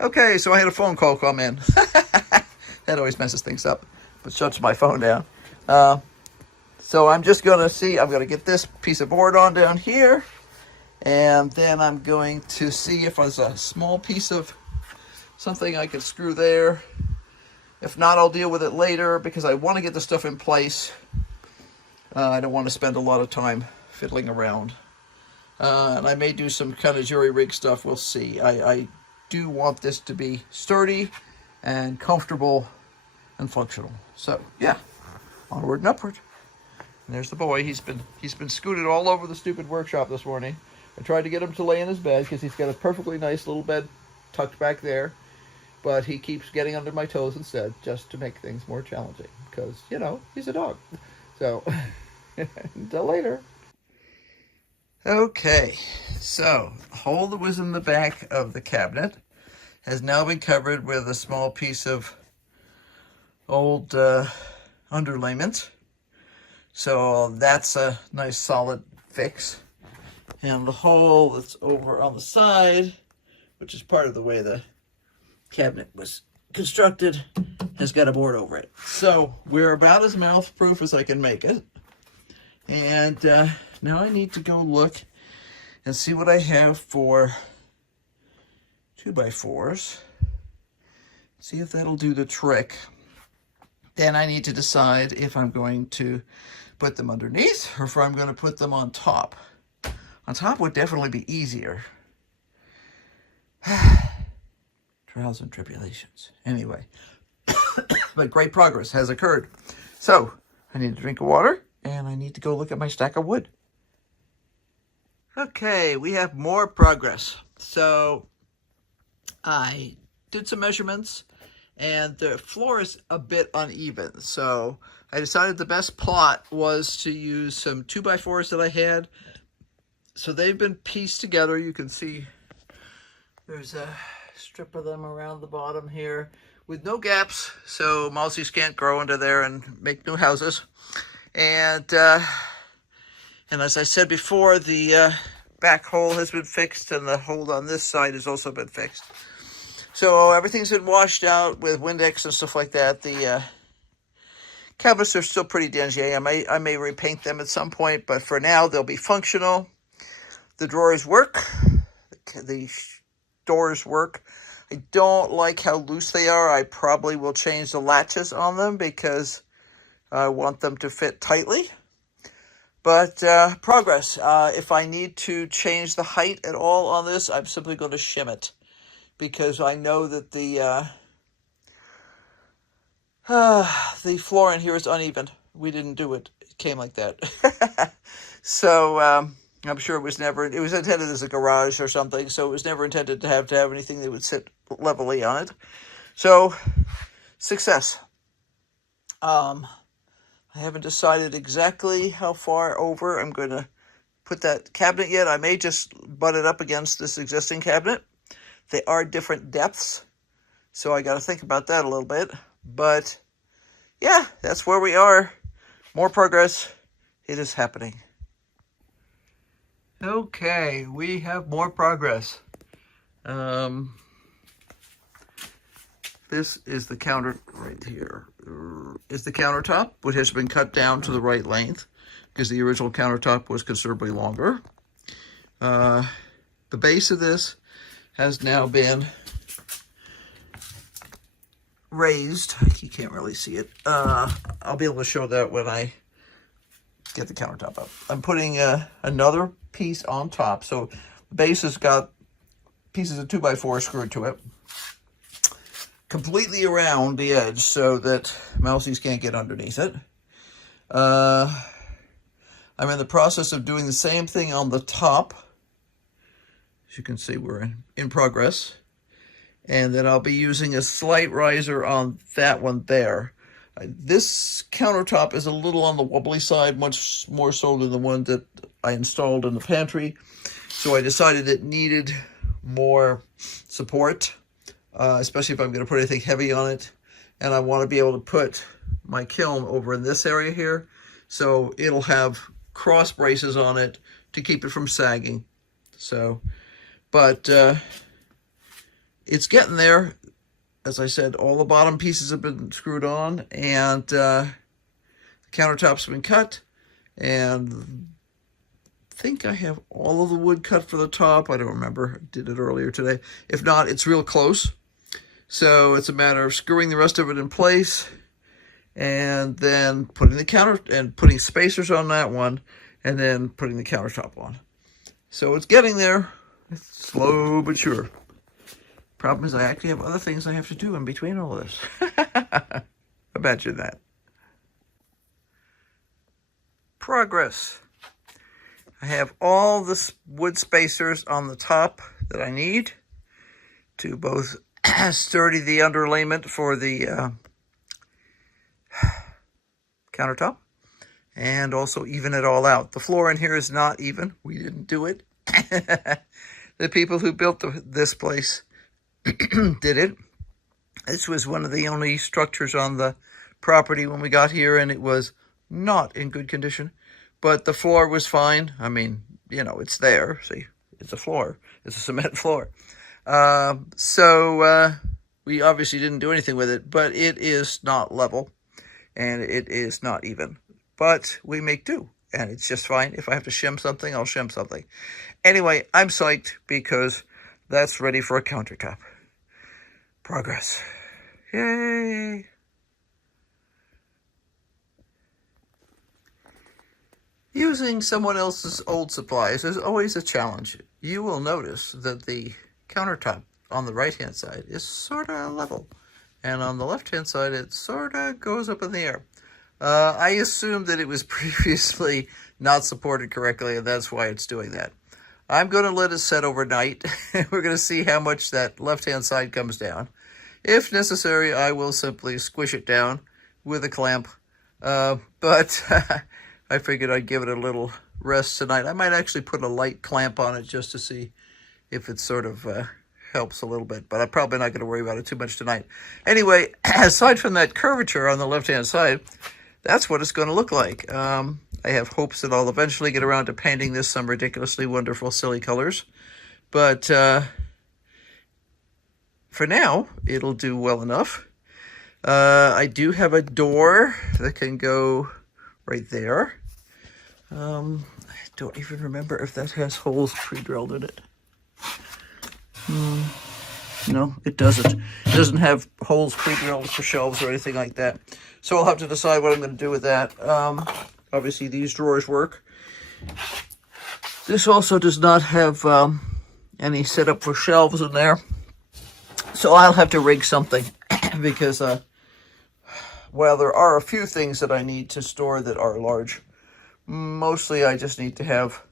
Okay, so I had a phone call come in. That always messes things up, but shuts my phone down. So I'm just going to see, I'm going to get this piece of board on down here, and then I'm going to see if there's a small piece of something I can screw there. If not, I'll deal with it later because I want to get the stuff in place. I don't want to spend a lot of time fiddling around. And I may do some kind of jury rig stuff. We'll see. I do want this to be sturdy and comfortable and functional. So yeah, onward and upward. And there's the boy. He's been scooted all over the stupid workshop this morning. I tried to get him to lay in his bed because he's got a perfectly nice little bed tucked back there. But he keeps getting under my toes instead, just to make things more challenging. Because, you know, he's a dog. So, until later. Okay, so the hole that was in the back of the cabinet has now been covered with a small piece of old underlayment. So that's a nice solid fix. And the hole that's over on the side, which is part of the way the cabinet was constructed, has got a board over it. So we're about as mouth-proof as I can make it. And now I need to go look and see what I have for 2x4s. See if that'll do the trick. Then I need to decide if I'm going to put them underneath or if I'm going to put them on top. On top would definitely be easier. Trials and tribulations. Anyway, but great progress has occurred. So I need a drink of water and I need to go look at my stack of wood. Okay, we have more progress. So I did some measurements and the floor is a bit uneven. So I decided the best plot was to use some 2x4s that I had. So they've been pieced together. You can see there's a strip of them around the bottom here with no gaps, so mousies can't grow into there and make new houses. And as I said before, the back hole has been fixed and the hole on this side has also been fixed. So everything's been washed out with Windex and stuff like that. The cabinets are still pretty dingy. I may repaint them at some point, but for now they'll be functional. The drawers work. The doors work. I don't like how loose they are. I probably will change the latches on them because I want them to fit tightly. But progress. If I need to change the height at all on this, I'm simply going to shim it because I know that the floor in here is uneven. We didn't do it. It came like that. So I'm sure it was intended as a garage or something, so it was never intended to have anything that would sit levelly on it. So, success. I haven't decided exactly how far over I'm going to put that cabinet yet. I may just butt it up against this existing cabinet. They are different depths, so I got to think about that a little bit. But, yeah, that's where we are. More progress. It is happening. Okay, we have more progress. This is the counter right here. Is the countertop, which has been cut down to the right length because the original countertop was considerably longer. The base of this has now been raised. You can't really see it. I'll be able to show that when I get the countertop up. I'm putting another piece on top. So the base has got pieces of 2x4 screwed to it. Completely around the edge so that mousies can't get underneath it. I'm in the process of doing the same thing on the top. As you can see, we're in progress. And then I'll be using a slight riser on that one there. This countertop is a little on the wobbly side, much more so than the one that I installed in the pantry. So I decided it needed more support, especially if I'm going to put anything heavy on it. And I want to be able to put my kiln over in this area here. So it'll have cross braces on it to keep it from sagging. So, but it's getting there. As I said, all the bottom pieces have been screwed on, and the countertops have been cut, and I think I have all of the wood cut for the top. I don't remember. I did it earlier today. If not, it's real close. So it's a matter of screwing the rest of it in place, and then putting the counter and putting spacers on that one, and then putting the countertop on. So it's getting there. It's slow but sure. Problem is I actually have other things I have to do in between all of this. Imagine that. Progress. I have all the wood spacers on the top that I need to both sturdy the underlayment for the countertop and also even it all out. The floor in here is not even. We didn't do it. The people who built this place did it. This was one of the only structures on the property when we got here, and it was not in good condition. But the floor was fine. I mean, you know, it's there. See, it's a floor. It's a cement floor. So we obviously didn't do anything with it, but it is not level, and it is not even. But we make do, and it's just fine. If I have to shim something, I'll shim something. Anyway, I'm psyched because that's ready for a countertop. Progress. Yay! Using someone else's old supplies is always a challenge. You will notice that the countertop on the right-hand side is sort of level, and on the left-hand side it sort of goes up in the air. I assumed that it was previously not supported correctly, and that's why it's doing that. I'm going to let it set overnight. We're going to see how much that left-hand side comes down. If necessary, I will simply squish it down with a clamp. But I figured I'd give it a little rest tonight. I might actually put a light clamp on it just to see if it sort of helps a little bit. But I'm probably not going to worry about it too much tonight. Anyway, aside from that curvature on the left-hand side, that's what it's going to look like. I have hopes that I'll eventually get around to painting this some ridiculously wonderful, silly colors. But for now, it'll do well enough. I do have a door that can go right there. I don't even remember if that has holes pre-drilled in it. No, it doesn't. It doesn't have holes pre-drilled for shelves or anything like that. So I'll have to decide what I'm going to do with that. Obviously, these drawers work. This also does not have any setup for shelves in there. So I'll have to rig something because while there are a few things that I need to store that are large, mostly I just need to have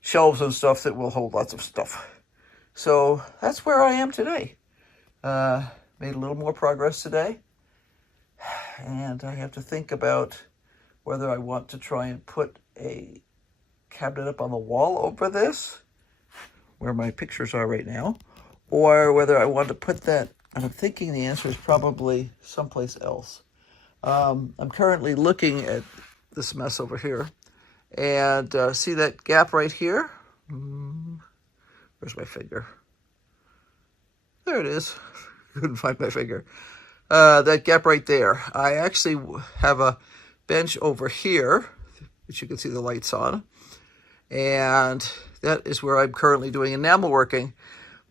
shelves and stuff that will hold lots of stuff. So that's where I am today. Made a little more progress today. And I have to think about whether I want to try and put a cabinet up on the wall over this, where my pictures are right now, or whether I want to put that, and I'm thinking the answer is probably someplace else. I'm currently looking at this mess over here, and see that gap right here? Where's my finger? There it is. Couldn't find my finger. That gap right there. I actually have a bench over here, which you can see the lights on, and that is where I'm currently doing enamel working.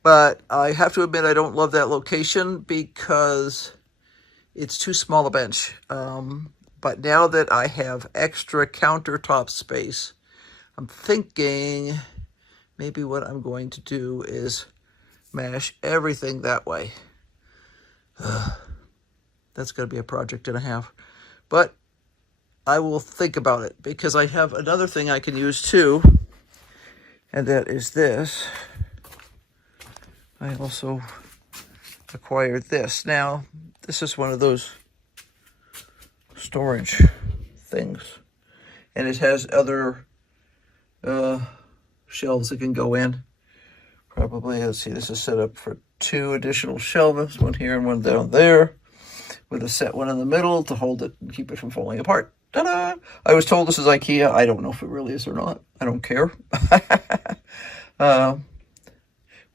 But I have to admit I don't love that location because it's too small a bench. But now that I have extra countertop space, I'm thinking maybe what I'm going to do is mash everything that way. That's going to be a project and a half. But I will think about it because I have another thing I can use too, and that is this. I also acquired this. Now, this is one of those storage things, and it has other shelves that can go in. Probably, let's see, this is set up for 2 additional shelves, one here and one down there, with a set one in the middle to hold it and keep it from falling apart. Ta-da! I was told this is IKEA. I don't know if it really is or not. I don't care.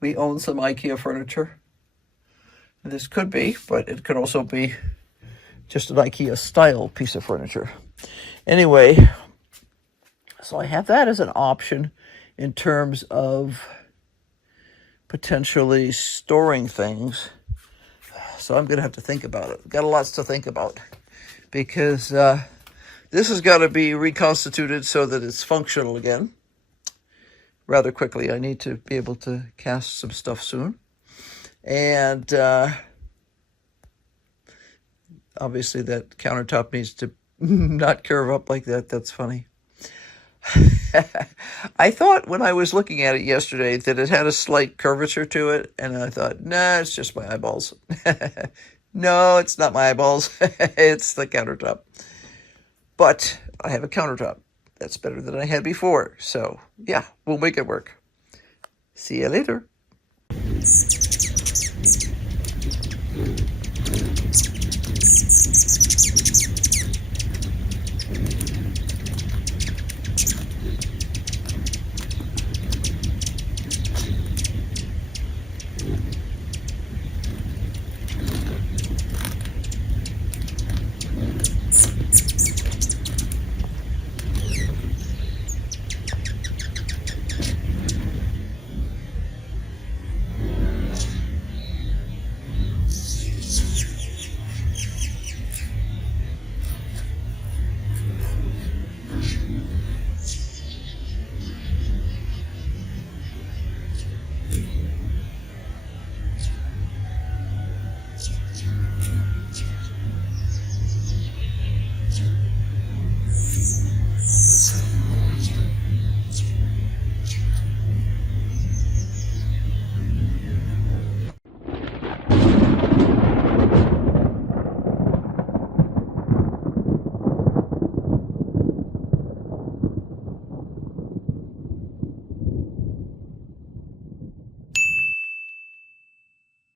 We own some IKEA furniture. This could be, but it could also be just an IKEA style piece of furniture. Anyway, so I have that as an option in terms of potentially storing things. So I'm going to have to think about it. Got a lot to think about because this has got to be reconstituted so that it's functional again rather quickly. I need to be able to cast some stuff soon. And obviously that countertop needs to not curve up like that. That's funny. I thought when I was looking at it yesterday that it had a slight curvature to it, and I thought, nah, it's just my eyeballs. No, it's not my eyeballs. It's the countertop. But I have a countertop. That's better than I had before. So, yeah, we'll make it work. See you later.